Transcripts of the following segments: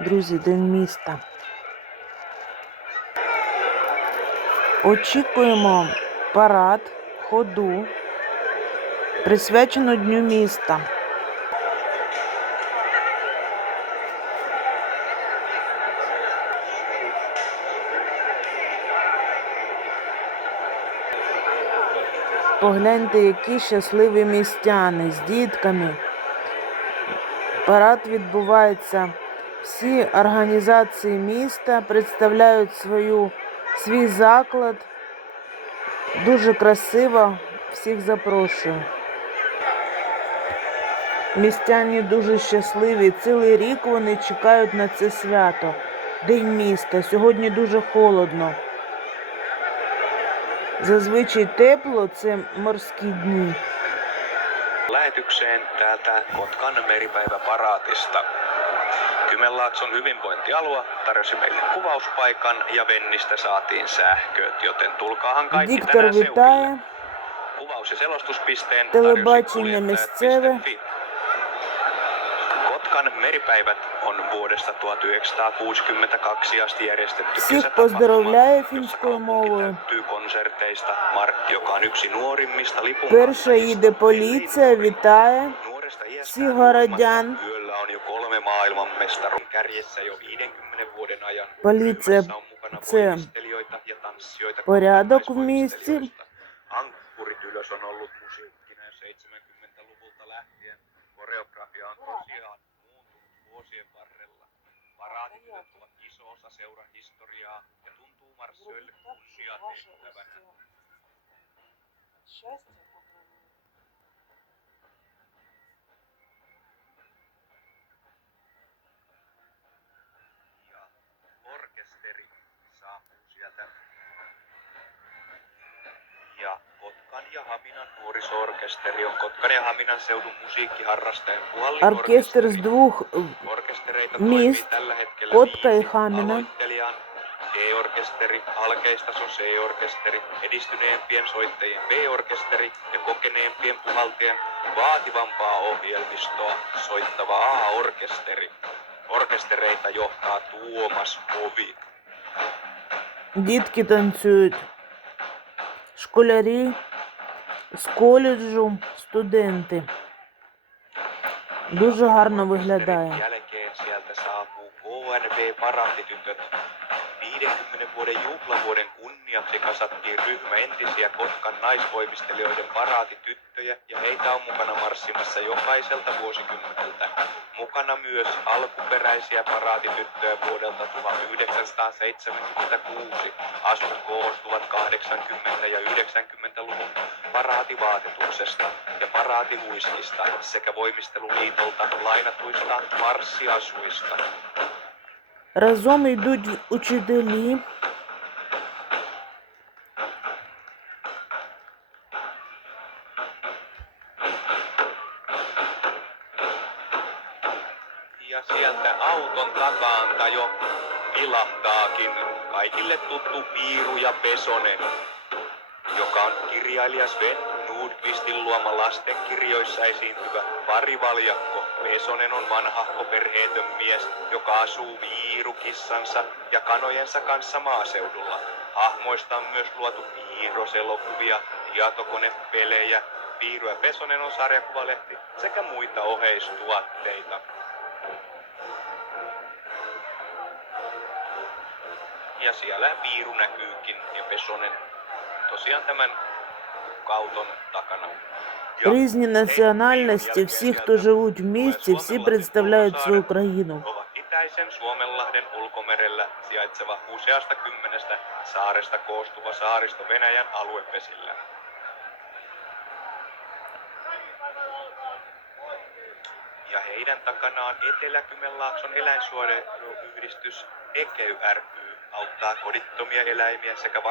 Друзі, День міста. Очікуємо парад, ходу, присвячену Дню міста. Погляньте, які щасливі містяни з дітками. Парад відбувається. Всі організації міста представляють свій заклад. Дуже красиво. Всіх запрошую. Містяни дуже щасливі. Цілий рік вони чекають на це свято. День міста. Сьогодні дуже холодно. Зазвичай тепло – це морські дні. Lähetykseen täältä Kotkan meripäiväparaatista. Kymenlaakson hyvinvointialue tarjosi meille kuvauspaikan ja Vennistä saatiin sähköt, joten tulkaahan kaikki Диктор tänään вітає. seukille. Kuvaus- ja selostuspisteen Телебачення місцеве. Kotkan meripäivät on vuodesta 1962 asti järjestetty Всіх kesätapahtuma, поздоровляє jossa фінською kaupunki мовою. täyttyy konserteista. Martti, joka on yksi nuorimmista Перша їде поліція, вітає Nuoresta всіх iästään городян. huolimatta yöllä on jo 3 maailmanmestaruuden kärjessä jo 50 vuoden ajan. Поліція Ryhmässä on mukana це voimistelijoita ja tanssijoita. порядок в місті. Ankkurit ylös on ollut musiikkina jo 70-luvulta lähtien. Koreografia on tosiaan muuntunut vuosien varrella. Paraatitytöt ovat iso osa seuran historiaa ja tuntuu marssioille kunnia tehtävänä. Ja orkesteri saapuu sieltä. Ja Kotkan ja Haminan nuoriso-orkesteri on Kotkan ja Haminan seudun musiikkiharrastajien Оркестр з puhallinorkesteri. двох Orkestereita mist, toimii tällä hetkellä Kotka ja 5. Hamina. Aloittelijan G-orkesteri, alkeistason C-orkesteri, edistyneempien soittajien B-orkesteri ja kokeneempien puhaltajien vaativampaa ohjelmistoa soittava A-orkesteri. Orkestereita johtaa Tuomas Ovi. Дітки танцюють. Школярі з коледжу, студенти. Дуже гарно виглядає. Jälkeen sieltä saapuu KNV-paraatitytöt. 50 vuoden juhlavuoden kunniaksi kasattiin ryhmä entisiä Kotkan naisvoimistelijoiden paraatityttöjä ja heitä on mukana marssimassa jokaiselta vuosikymmeneltä. Mukana myös alkuperäisiä paraatityttöjä vuodelta 1976. Asut koostuvat 80- ja 90-luvun paraativaatetuksesta ja paraatihuiskista sekä voimisteluliitolta lainatuista marssiasuista. Разом йдуть учителі. Ja sieltä auton takaanta jo vilahtaakin kaikille tuttu Piiru ja Pesonen, joka on kirjailija Sven Nordqvistin luoma lastenkirjoissa esiintyvä parivaljakko. Pesonen on vanhahko perheetön mies, joka asuu viirukissansa ja kanojensa kanssa maaseudulla. Hahmoista on myös luotu piirroselokuvia, tietokonepelejä, Piiru ja Pesonen on sarjakuvalehti sekä muita oheistuotteita. Ja siellä Piiru näkyykin ja Pesonen tosiaan tämän auton takana. Різні національності, всі, хто живуть в місті, всі представляють свою країну. Ovat itäisen Suomenlahden ulkomerellä sijaitseva useasta kymmenestä saaresta koostuva saaristo Venäjän aluevesillä. Ja heidän takanaan Etelä-Kymenlaakson eläinsuojeluyhdistys EKEY ry auttaa kodittomia eläimiä sekä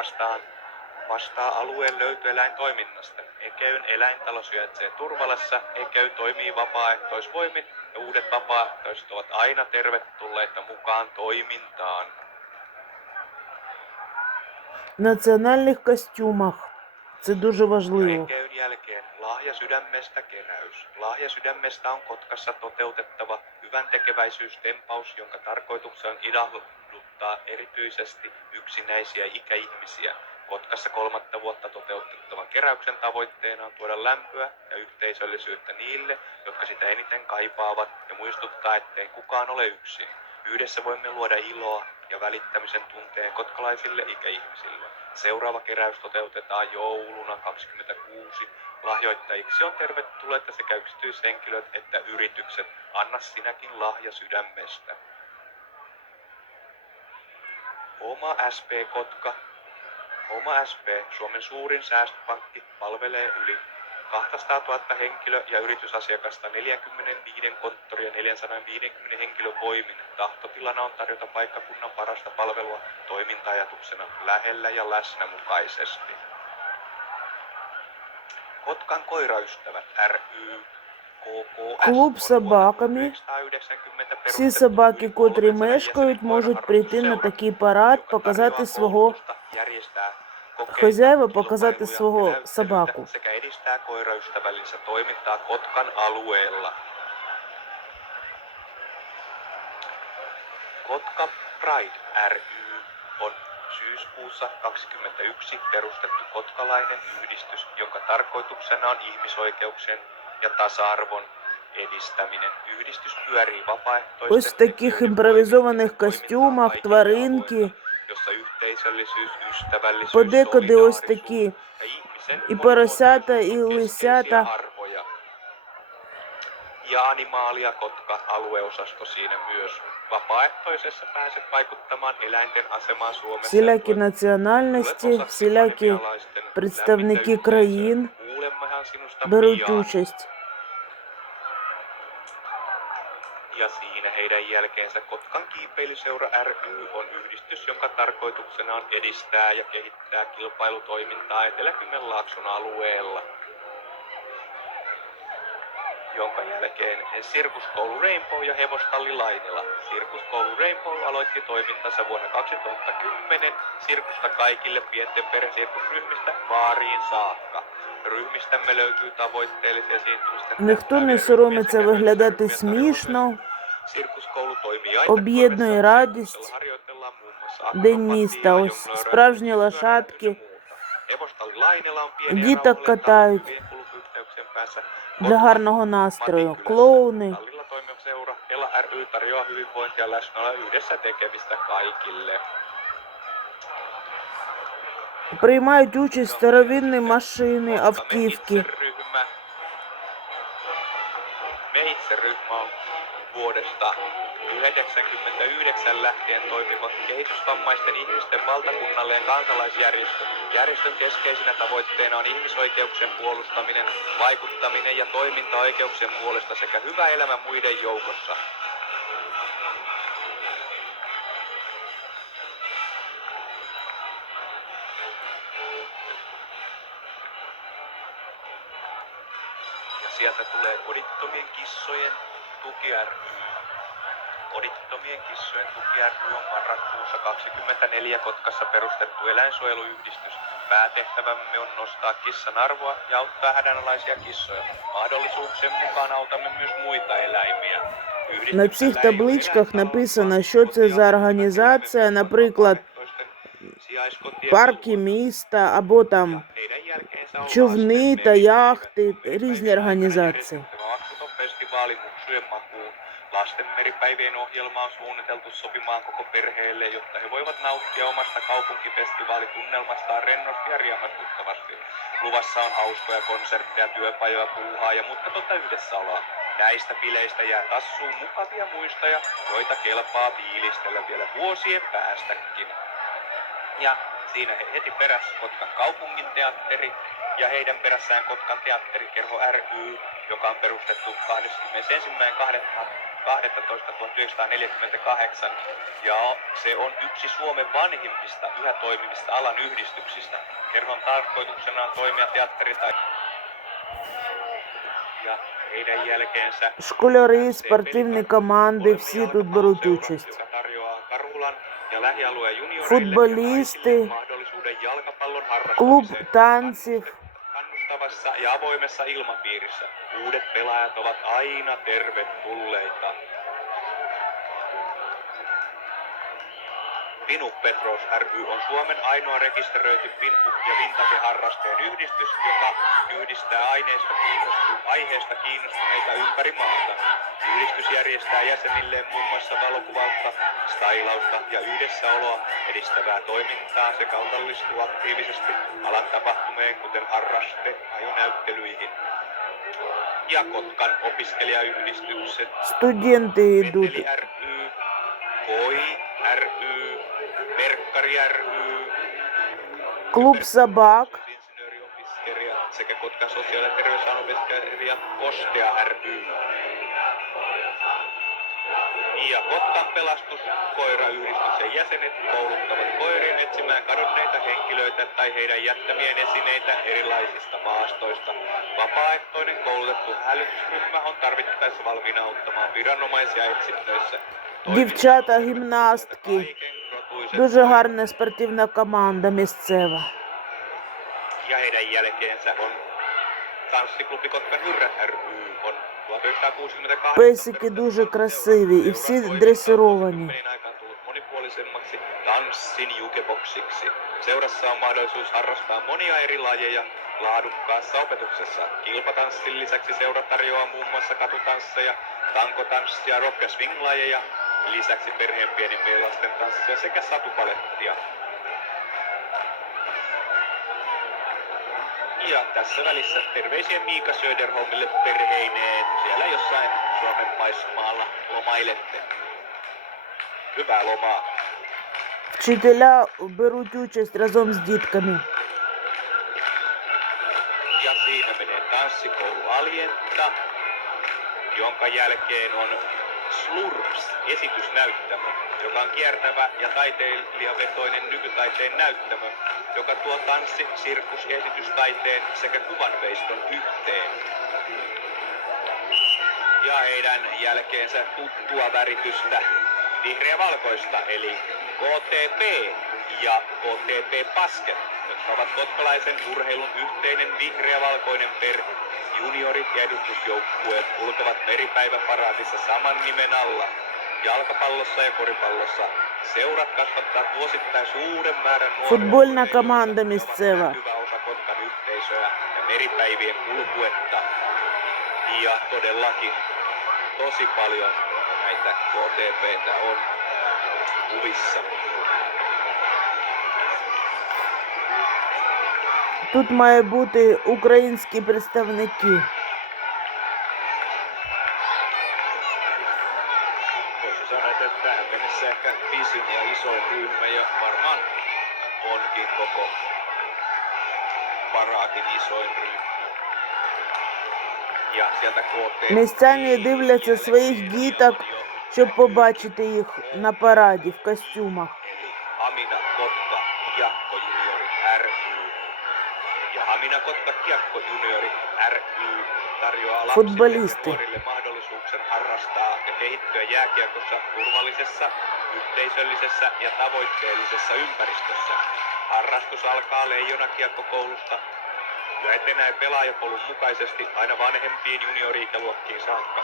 vastaa alueen löytöeläintoiminnasta. EKEYn eläintalo sijaitsee Turvalassa. EKEY toimii vapaaehtoisvoimin ja uudet vapaaehtoiset ovat aina tervetulleita mukaan toimintaan. В національних костюмах. Це дуже важливо. EKEYn jälkeen Lahja sydämestä keräys. Lahja sydämestä on Kotkassa toteutettava hyvän tekeväisyystempaus, jonka tarkoituksena on ilahduttaa erityisesti yksinäisiä ikäihmisiä. Kotkassa 3. vuotta toteutettavan keräyksen tavoitteena on tuoda lämpöä ja yhteisöllisyyttä niille, jotka sitä eniten kaipaavat, ja muistuttaa, ettei kukaan ole yksin. Yhdessä voimme luoda iloa ja välittämisen tunteen kotkalaisille ikäihmisille. Seuraava keräys toteutetaan jouluna 26. Lahjoittajiksi on tervetulleita sekä yksityishenkilöt että yritykset. Anna sinäkin lahja sydämestä. Oma SP Kotka. Oma SP, Suomen suurin säästöpankki, palvelee yli 200 000 henkilö- ja yritysasiakasta 45 konttori- ja 450 henkilön voimin. Tahtotilana on tarjota paikkakunnan parasta palvelua toiminta-ajatuksena lähellä ja läsnämukaisesti. Kotkan koiraystävät ry. Клуб с собаками. Всі собаки, котрі мешкають, можуть прийти на такий парад, показати свого хазяїва, показати свого собаку. Sekä edistää koiraystävällistä toimintaa Kotkan alueella. Kotka Pride ry on syyskuussa 2021 perustettu kotkalainen yhdistys, jonka tarkoituksena on ihmisoikeuksien ja tasa-arvon edistäminen. Yhdistys pyörii vapaaehtoisten Ось в таких імпровізованих костюмах, тваринки, jossa yhteisöllisyys, ystävällisyys, подекуди ось solidaarisuus такі ja ihmisen і поросята, і monimuotoisuus on лисята. keskeisiä arvoja. Ja Animaalia Kotka alueosasto siinä myös. Vapaaehtoisessa pääset vaikuttamaan eläinten asemaan Suomessa. Всілякі національності, всілякі представники країн беруть участь. Ja siinä heidän jälkeensä Kotkan kiipeilyseura ry on yhdistys, jonka tarkoituksena on edistää ja kehittää kilpailutoimintaa Etelä-Kymenlaakson alueella. Jonka jälkeen Sirkuskoulu Rainbow ja hevostalli Lainila. Sirkuskoulu Rainbow aloitti toimintansa vuonna 2010 sirkusta kaikille pienten perhesirkusryhmistä vaariin saakka. Ryhmistämme löytyy tavoitteellisia esiintymistä. Ніхто не соромиться виглядати смішно. Сиркускоulu toimii Об'єднує радість. harjoitellaan muun muassa День міста. Ось справжні лошадки. Hevostalli Lainila on pieni Діток катають kulkuyhteyksien päässä. для гарного настрою. Клоуни. Tallilla toimiva seura Ela ry tarjoaa hyvinvointia ja läsnäoloa yhdessä tekemistä kaikille. Приймають участь старовинні машини, автівки. Meitse-ryhmä on vuodesta 1999 lähtien toimiva kehitysvammaisten ihmisten valtakunnallinen kansalaisjärjestö. Järjestön keskeisenä tavoitteena on ihmisoikeuksien puolustaminen, vaikuttaminen ja toiminta oikeuksien puolesta sekä hyvä elämä muiden joukossa. Sieltä tulee Kodittomien kissojen tuki ry. Kodittomien kissojen tuki ry on marraskuussa 2024 Kotkassa perustettu eläinsuojeluyhdistys. Päätehtävämme on nostaa kissan arvoa ja auttaa hädänalaisia kissoja. Mahdollisuuksien mukaan autamme myös muita eläimiä. На цих табличках написано, що це за організація, наприклад, парки міста або там човни та яхти, різні організації. Lasten meripäivien ohjelma on suunniteltu sopimaan koko perheelle, jotta he voivat nauttia omasta kaupunkifestivaalitunnelmastaan rennosti ja riemastuttavasti. Luvassa on hauskoja konsertteja, työpajoja, puuhaa ja mutkatonta yhdessäoloa. Näistä bileistä jää tassuun mukavia muistoja, joita kelpaa fiilistellä vielä vuosien päästäkin. Ja siinä heti perässä Kotkan kaupunginteatteri ja heidän perässään Kotkan teatterikerho ry, joka on perustettu 21.12.1948 ja se on yksi Suomen vanhimmista yhä toimivista alan yhdistyksistä. Kerhon tarkoituksena on toimia teatteri- ja heidän jälkeensä Школярі, спортивні команди, всі тут беруть участь. joka tarjoaa Karulan ja lähialueen junioreille Футболісти, mahdollisuuden jalkapallon клуб harrastamiseen танців. kannustavassa ja avoimessa ilmapiirissä. Uudet pelaajat ovat aina tervetulleita. Pinu Petros ry on Suomen ainoa rekisteröity pinhu- ja vintageharrasteen yhdistys, joka yhdistää aiheesta kiinnostuneita ympäri maata. Yhdistys järjestää jäsenilleen muun muassa valokuvausta, stailausta ja yhdessäoloa edistävää toimintaa sekä osallistuu aktiivisesti alan tapahtumeen, kuten ajonäyttelyihin. Ja Kotkan opiskelijayhdistykset Студенты идут. Meteli ry, KOI ry, Merkkari ry, Клуб собак. insinööriopiskelija sekä Kotkan sosiaali- ja terveysalan opiskelija Kostea ry. Ja Kotkan pelastuskoirayhdistyksen jäsenet kouluttavat koirien etsimään kadonneita henkilöitä tai heidän jättämien esineitä erilaisista maastoista. Vapaaehtoinen koulutettu hälytysryhmä on tarvittaessa valmiina auttamaan viranomaisia etsinnöissä. Дівчата гімнастки. Дуже гарна спортивна команда місцева. Ja heidän jälkeensä on tanssiklubi Kotkan Hyrrät ry on 1968 Песики дуже красиві і всі дресировані. Pelin aikaan tullut monipuolisemmaksi tanssin jukeboksiksi. Seurassa on mahdollisuus harrastaa monia eri lajeja laadukkaassa opetuksessa. Kilpatanssin lisäksi seura tarjoaa muun muassa katutansseja, tankotanssia, rock- ja swing-lajeja, lisäksi perheen pienimpien lasten tanssia sekä satupalettia. Ja tässä välissä terveisiä Miika Söderholmille perheineen. Siellä jossain Suomen maismaalla lomailette. Hyvää lomaa. Вчителя беруть участь разом з дітками. Ja siinä menee tanssikoulu Aljenta, jonka jälkeen on Slurps-esitysnäyttämö, joka on kiertävä ja taiteilijavetoinen nykytaiteen näyttämö, joka tuo tanssi-, sirkus- ja esitystaiteen sekä kuvanveiston yhteen. Ja heidän jälkeensä tuttua väritystä vihreä-valkoista, eli KTP ja KTP Basket, jotka ovat kotkalaisen urheilun yhteinen vihreä-valkoinen juniorit ja edustusjoukkueet kulkevat meripäiväparaatissa saman nimen alla. Jalkapallossa ja koripallossa seurat kasvattaa vuosittain suuren määrän nuoria. Футбольна команда місцева. Hyvä osa Kotkan yhteisöä ja meripäivien kulkuetta. Ja todellakin tosi paljon näitä KTP:tä on kuvissa. Тут має бути українські представники. Voisi sanoa, että tähän mennessä ehkä pisin ja isoin ryhmä ja varmaan onkin koko paraatin isoin ryhmä. Ja sieltä KT. Містяни дивляться своїх діток, щоб побачити їх на параді в костюмах. Eli Hamina Kotka Kiekko Juniori ry. Ja Hamina Kotka Kiekko Juniori ry tarjoaa lapsille ja Futbolisti. nuorille mahdollisuuksen harrastaa ja kehittyä jääkiekossa turvallisessa, yhteisöllisessä ja tavoitteellisessa ympäristössä. Harrastus alkaa Leijona-kiekkokoulusta ja etenee pelaajapolun mukaisesti aina vanhempiin juniori-ikäluokkiin saakka.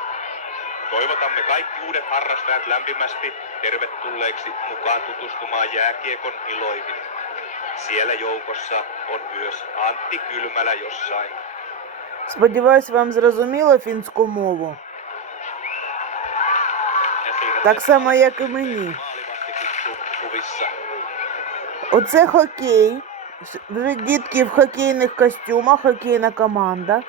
Toivotamme kaikki uudet harrastajat lämpimästi tervetulleeksi mukaan tutustumaan jääkiekon iloihin. Siellä joukossa on myös Antti Kylmälä jossain. Сподіваюсь, вам зрозуміло фінську мову. Ja siinä Так само, як і мені. maalivahtikin kuvissa. Оце хокей. Вже дітки в хокейних костюмах, хокейна команда.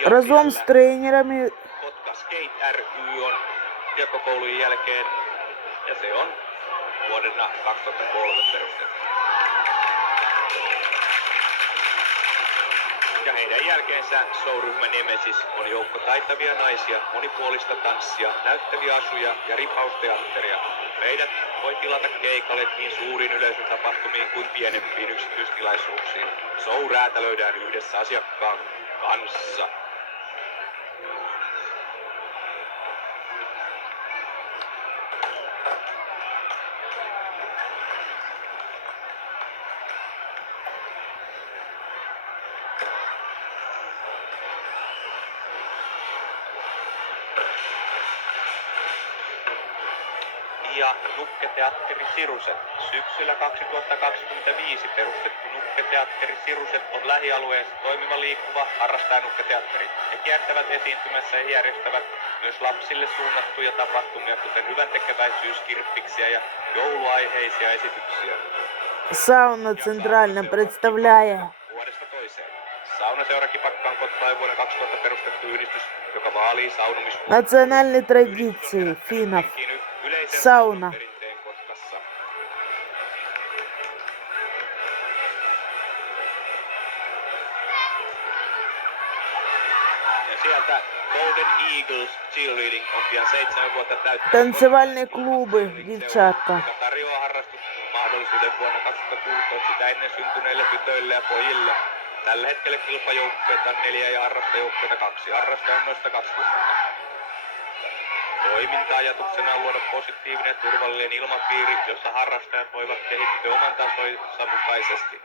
Ja Разом з siellä тренерами. Kotka Skate ry on kiekkokoulun jälkeen ja se on vuonna 2003 perustettu. Ja heidän jälkeensä showryhmä Nemesis on joukko taitavia naisia, monipuolista tanssia, näyttäviä asuja ja ripausteatteria. Meidät voi tilata keikalle niin suuriin yleisötapahtumiin kuin pienempiin yksityistilaisuuksiin. Show räätälöidään yhdessä asiakkaan kanssa. ja Nukketeatteri Siruset. Syksyllä 2025 perustettu Nukketeatteri Siruset on lähialueessa toimiva liikkuva harrastajanukketeatteri. He kiertävät esiintymässä ja järjestävät myös lapsille suunnattuja tapahtumia, kuten hyväntekeväisyyskirppiksiä ja jouluaiheisia esityksiä. Sauna Центральна представляє. Vuodesta toiseen. Saunaseura Kipakka on Kotkaan vuonna 2000 perustettu yhdistys, joka vaalii saunomiskulttuuria. Національні традиції фіннов. Yleisen Sauna. perinteen Kotkassa. Ja sieltä Golden Eagles Cheerleading on pian 7 vuotta täyttänyt. Танцювальні клуби, дівчатка. Joka tarjoaa harrastusmahdollisuuden vuonna 2016 sitä ennen syntyneille tytöille ja pojille. Tällä hetkellä kilpajoukkueita on 4 ja harrastajoukkueita 2. Harrastaja on noista 20. Toiminta-ajatuksena on luoda positiivinen ja turvallinen ilmapiiri, jossa harrastajat voivat kehittyä oman tasonsa mukaisesti.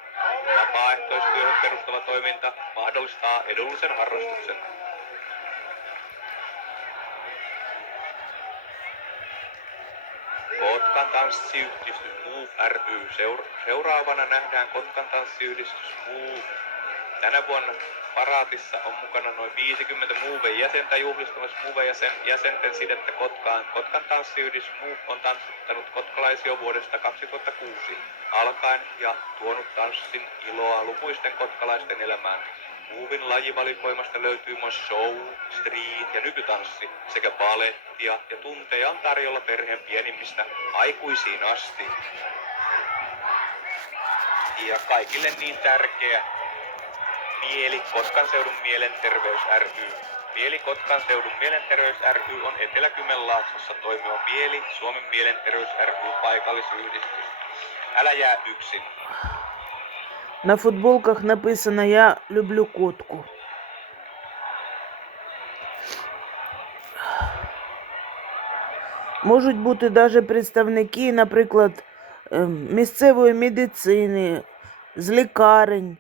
Vapaaehtoistyöhön perustuva toiminta mahdollistaa edullisen harrastuksen. Kotkan tanssiyhdistys Move ry. Seuraavana nähdään Kotkan tanssiyhdistys Move. Tänä vuonna paraatissa on mukana noin 50 Moven jäsentä juhlistamassa Move-jäsenten sidettä Kotkaan. Kotkan tanssiyhdistys Move on tanssittanut kotkalaisia vuodesta 2006 alkaen ja tuonut tanssin iloa lukuisten kotkalaisten elämään. Moven lajivalikoimasta löytyy myös show, street ja nykytanssi sekä balettia ja tunteja on tarjolla perheen pienimmistä aikuisiin asti. Ja kaikille niin tärkeä Mieli Kotkan seudun mielenterveys ry. Mieli Kotkan seudun mielenterveys ry on Etelä-Kymenlaaksossa toimiva Mieli Suomen mielenterveys ry paikallisyhdistys. Älä jää yksin. На футболках написано «Я люблю котку». Можуть бути навіть представники, наприклад, місцевої медицини, з лікарень.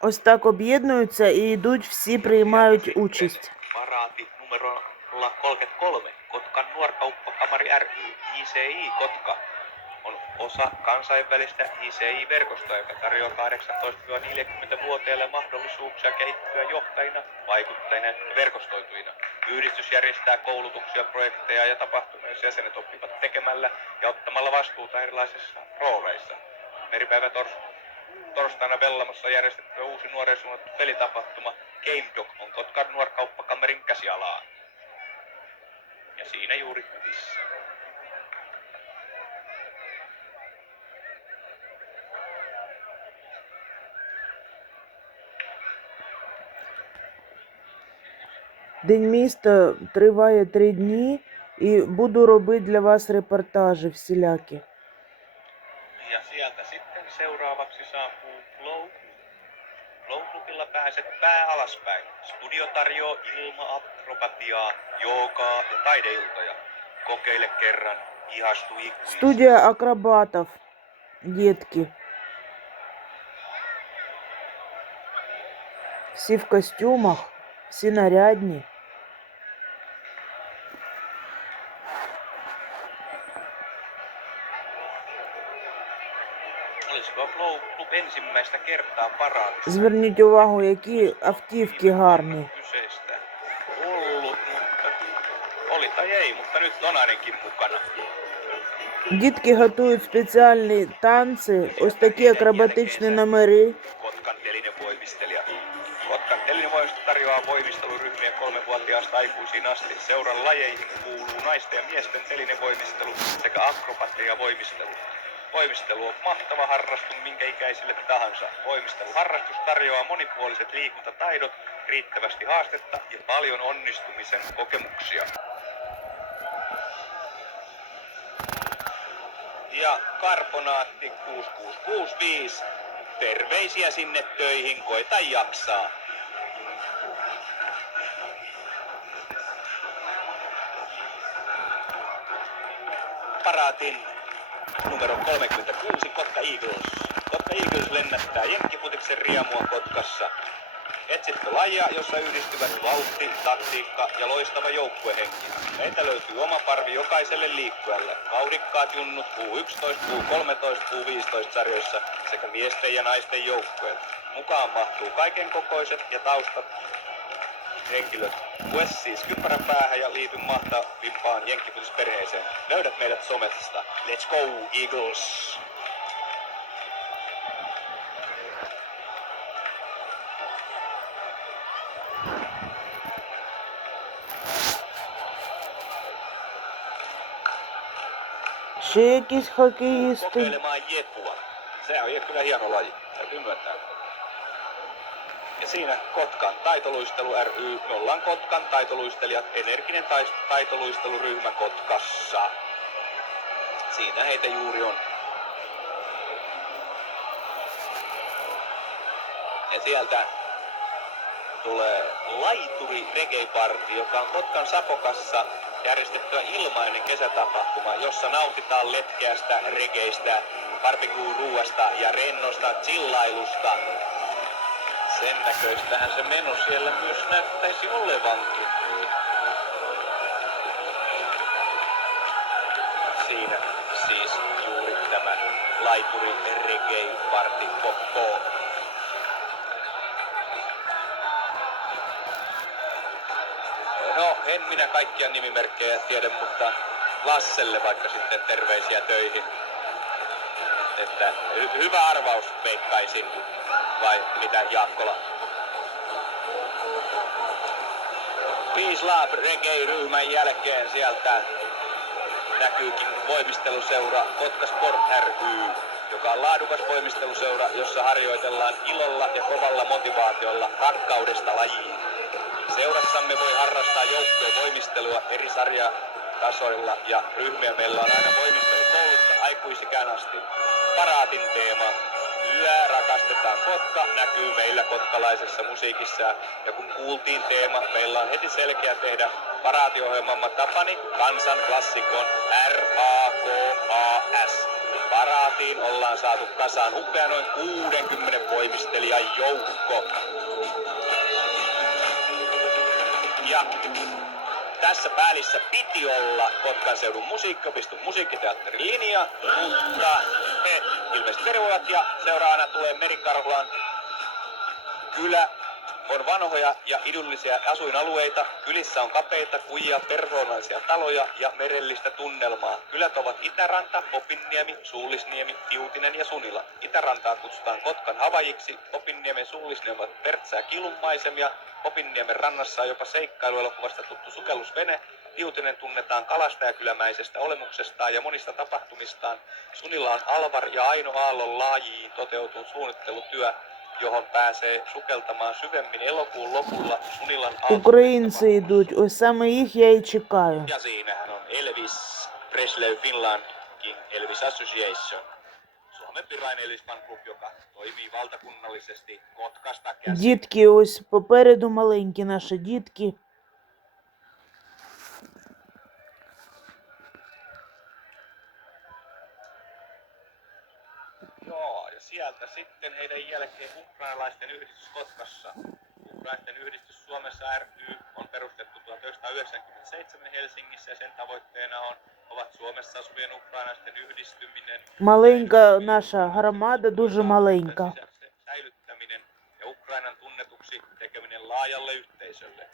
Ось так об'єднуються і йдуть, всі приймають участь. Paraati numerolla 33 Kotkan nuorkauppakamari ry, ICI Kotka, on osa kansainvälistä ICI-verkostoa, joka tarjoaa 18-40-vuotiaille mahdollisuuksia kehittyä johtajina, vaikuttajina ja verkostoituina. Yhdistys järjestää koulutuksia, projekteja ja tapahtumia, joissa jäsenet oppivat tekemällä ja ottamalla vastuuta erilaisissa rooleissa. Meripäivä torstaina Vellamossa on järjestetty uusi nuoreen suunnattu pelitapahtuma Game Dog on Kotkan nuorkauppakamerin käsialaa. Ja siinä juuri hyvissä. День міста триває 3 дні і буду робити для вас репортажі всілякі. Ja sieltä sitten seuraavaksi saapuu Flow. Flow-klubilla pääset pää alaspäin. Studio tarjoaa ilma-akrobatiaa, joogaa ja taideiltoja. Kokeile kerran, ihastu ikuisesti. Студія акробатів, дітки. Всі в костюмах, всі нарядні. Olisiko Flow Club ensimmäistä kertaa paraatissa? Зверніть увагу, які автівки гарні. Kyseistä. Hullut, mutta oli tai ei, mutta nyt on ainakin mukana. Дітки готують спеціальні танці, ось такі акробатичні номери. Kotkan telinevoimistelija. Kotkan telinevoimisto tarjoaa voimisteluryhmiä 3-vuotiaasta aikuisiin asti. Seuran lajeihin kuuluu naisten ja miesten telinevoimistelu sekä akrobatia ja voimistelu. Voimistelu on mahtava harrastus minkä ikäisille tahansa. Voimisteluharrastus tarjoaa monipuoliset liikuntataidot, riittävästi haastetta ja paljon onnistumisen kokemuksia. Ja Karbonaatti 6665. Terveisiä sinne töihin, koita jaksaa. Paraatin numero 36 Kotka Eagles. Kotka Eagles lennättää jenkkifutiksen riemua Kotkassa. Etsitkö lajia, jossa yhdistyvät vauhti, taktiikka ja loistava joukkuehenki? Meiltä löytyy oma parvi jokaiselle liikkujalle. Vauhdikkaat junnut U11, U13, U15 sarjoissa sekä miesten ja naisten joukkueet. Mukaan mahtuu kaiken kokoiset ja taustat henkilöt. Lue siis kypärän päähän ja liity mahtavimpaan jenkkifutisperheeseen. Löydät meidät somesta. Let's go Eagles! Tsekis-hokejisti. Kokeilemaan jepua. Se on kyllä hieno laji. Täytyy myöntää. Ja siinä Kotkan taitoluistelu ry. Me ollaan Kotkan taitoluistelijat. Energinen taitoluisteluryhmä Kotkassa. Siinä heitä juuri on. Ja sieltä tulee laituri reggae-party, joka on Kotkan Sapokassa järjestettyä ilmainen kesätapahtuma, jossa nautitaan letkeästä regeistä, barbecue-ruuasta ja rennosta chillailusta. Sen näköistähän se meno siellä myös näyttäisi olevankin. Siinä siis juuri tämä laituri reggae-party koko. No, en minä kaikkia nimimerkkejä tiedä, mutta Lasselle vaikka sitten terveisiä töihin. Että hyvä arvaus veikkaisin, vai mitä Jaakkola? Peace Lab Reggae-ryhmän jälkeen sieltä näkyykin voimisteluseura Kotka Sport ry, joka on laadukas voimisteluseura, jossa harjoitellaan ilolla ja kovalla motivaatiolla rakkaudesta lajiin. Seurassamme voi harrastaa joukkojen voimistelua eri sarjatasoilla ja ryhmiä meillä on aina voimistelukoulusta aikuisikään asti. Paraatin teema. Yö rakastetaan Kotka näkyy meillä kotkalaisessa musiikissa ja kun kuultiin teema, meillä on heti selkeä tehdä paraatiohjelmamme Tapani kansan klassikon RAKAS. Paraatiin ollaan saatu kasaan upea noin 60 voimistelijan joukko. Ja tässä välissä piti olla Kotkan seudun musiikkiopiston musiikkiteatterin linja, mutta me ilmeisesti tervoivat ja seuraavana tulee Merikarhulan kylä. On vanhoja ja idyllisiä asuinalueita. Kylissä on kapeita, kuijia, persoonallisia taloja ja merellistä tunnelmaa. Kylät ovat Itäranta, Opinniemi, Suullisniemi, Tiutinen ja Sunila. Itärantaa kutsutaan Kotkan Havajiksi, Opinniemen Suullisniemi ovat Pertsää kilunmaisemia, Opinniemen rannassa on jopa seikkailuelokuvasta tuttu sukellusvene, Tiutinen tunnetaan kalastajakylämäisestä olemuksestaan ja monista tapahtumistaan. Sunila on Alvar ja Aino Aallon laajiin toteutunut suunnittelutyö, johon pääsee sukeltamaan syvemmin elokuun lopulla Sunilan Українці йдуть, ось саме їх я і чекаю. Ja siinähän on Elvis Presley Finlandkin Elvis Association. Suomen virallinen Elvis Fan Club, joka toimii valtakunnallisesti Kotkasta käsin. Дітки, ось попереду маленькі наші дітки. Joo, ja sieltä sitten heidän jälkeen ukrainalaisten yhdistys Kotkassa. Ukrainalaisten yhdistys Suomessa ry on perustettu 1997 Helsingissä ja sen tavoitteena ovat Suomessa asuvien ukrainalaisten yhdistyminen. Маленька наша громада, дуже маленька. Säilyttäminen ja Ukrainan tunnetuksi tekeminen laajalle yhteisölle.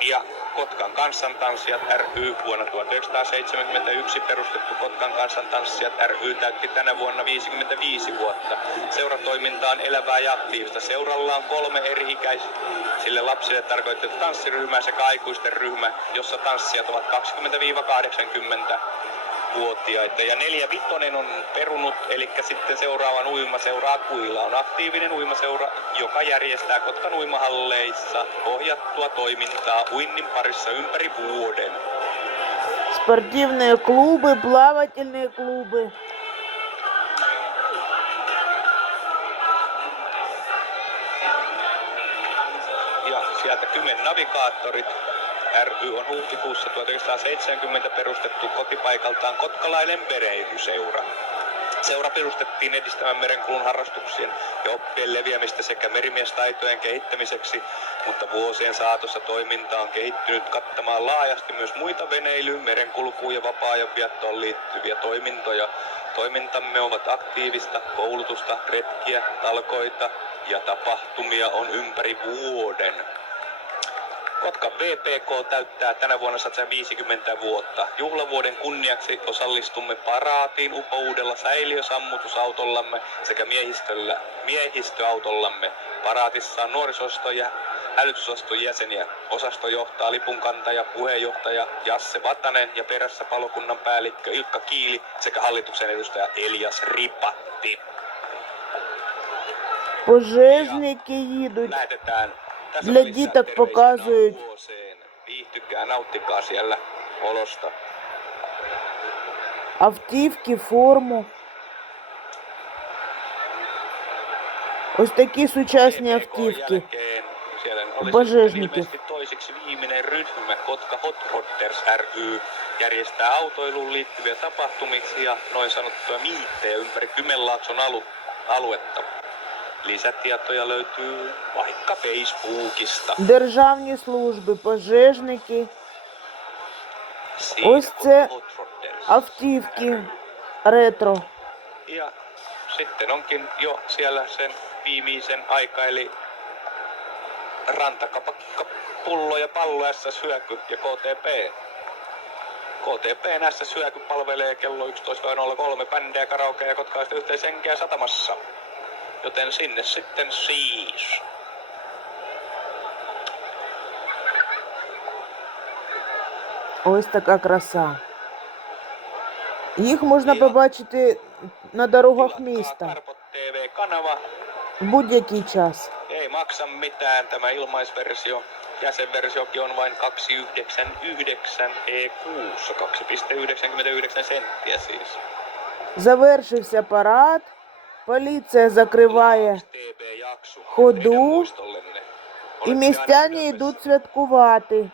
Ja Kotkan kansantanssijat ry vuonna 1971 perustettu Kotkan kansantanssijat ry täytti tänä vuonna 55 vuotta. Seuratoiminta on elävää ja aktiivista. Seuralla on 3 eri-ikäisille lapsille tarkoitettu tanssiryhmä sekä aikuisten ryhmä, jossa tanssijat ovat 20-80-vuotiaita. Ja 4-5 on perunut, eli sitten seuraavan uimaseuraa Kuila on aktiivinen uimaseura, joka järjestää Kotkan uimahalleissa ohjattua toimintaa uinnin parissa ympäri vuoden. Спортивные клубы, плавательные клубы. Ja sieltä Kymen navigaattorit ry on huhtikuussa 1970 perustettu kotipaikaltaan kotkalainen vereilyseura. Seura perustettiin edistämään merenkulun harrastuksien ja oppien leviämistä sekä merimiestaitojen kehittämiseksi, mutta vuosien saatossa toiminta on kehittynyt kattamaan laajasti myös muita veneilyyn, merenkulkuun ja vapaa-ajan viettoon liittyviä toimintoja. Toimintamme ovat aktiivista, koulutusta, retkiä, talkoita ja tapahtumia on ympäri vuoden. Kotkan VPK täyttää tänä vuonna 150 vuotta. Juhlavuoden kunniaksi osallistumme paraatiin upouudella säiliösammutusautollamme sekä miehistöautollamme. Paraatissa on nuorisosto ja hälytysosaston jäseniä. Osasto johtaa lipunkantaja, puheenjohtaja Jasse Vatanen ja perässä palokunnan päällikkö Ilkka Kiili sekä hallituksen edustaja Elias Ripatti. Пожежники їдуть. Lähetetään Для tasaisä діток terveisinä показують. vuoseen. Viihtykää, nauttikaa siellä olosta. Автівки, форму. Ось такі сучасні VPK автівки. jälkeen siellä oli Pожежniki. ilmeisesti toiseksi viimeinen ryhmä. Kotka Hot Rodders ry järjestää autoiluun liittyviä tapahtumia, noin sanottuja miittejä ympäri Kymenlaakson aluetta. Lisätietoja löytyy vaikka Facebookista. Державні служби, пожежники, Siinä Ось це Kotka Hot Rodders автівки ретро. Ja sitten onkin jo siellä sen viimeisen aika, eli rantakapakka-pullo ja pallo SS Hyöky ja KTP. KTP SS Hyöky palvelee kello 11.03 bändejä, karaokea ja kotkalaisten yhteishenkeä satamassa. Joten sinne sitten siis. Ось така краса. Їх можна Ja побачити на дорогах tilatkaa міста Karpot TV-kanava. в будь-який час. Ei maksa mitään tämä ilmaisversio. Jäsenversiokin on vain 2,99 kuussa, 2,99 senttiä siis. Завершився парад. Поліція закриває TV-jakso ходу, teidän muistollenne. і Olette містяни aina йдуть святкувати.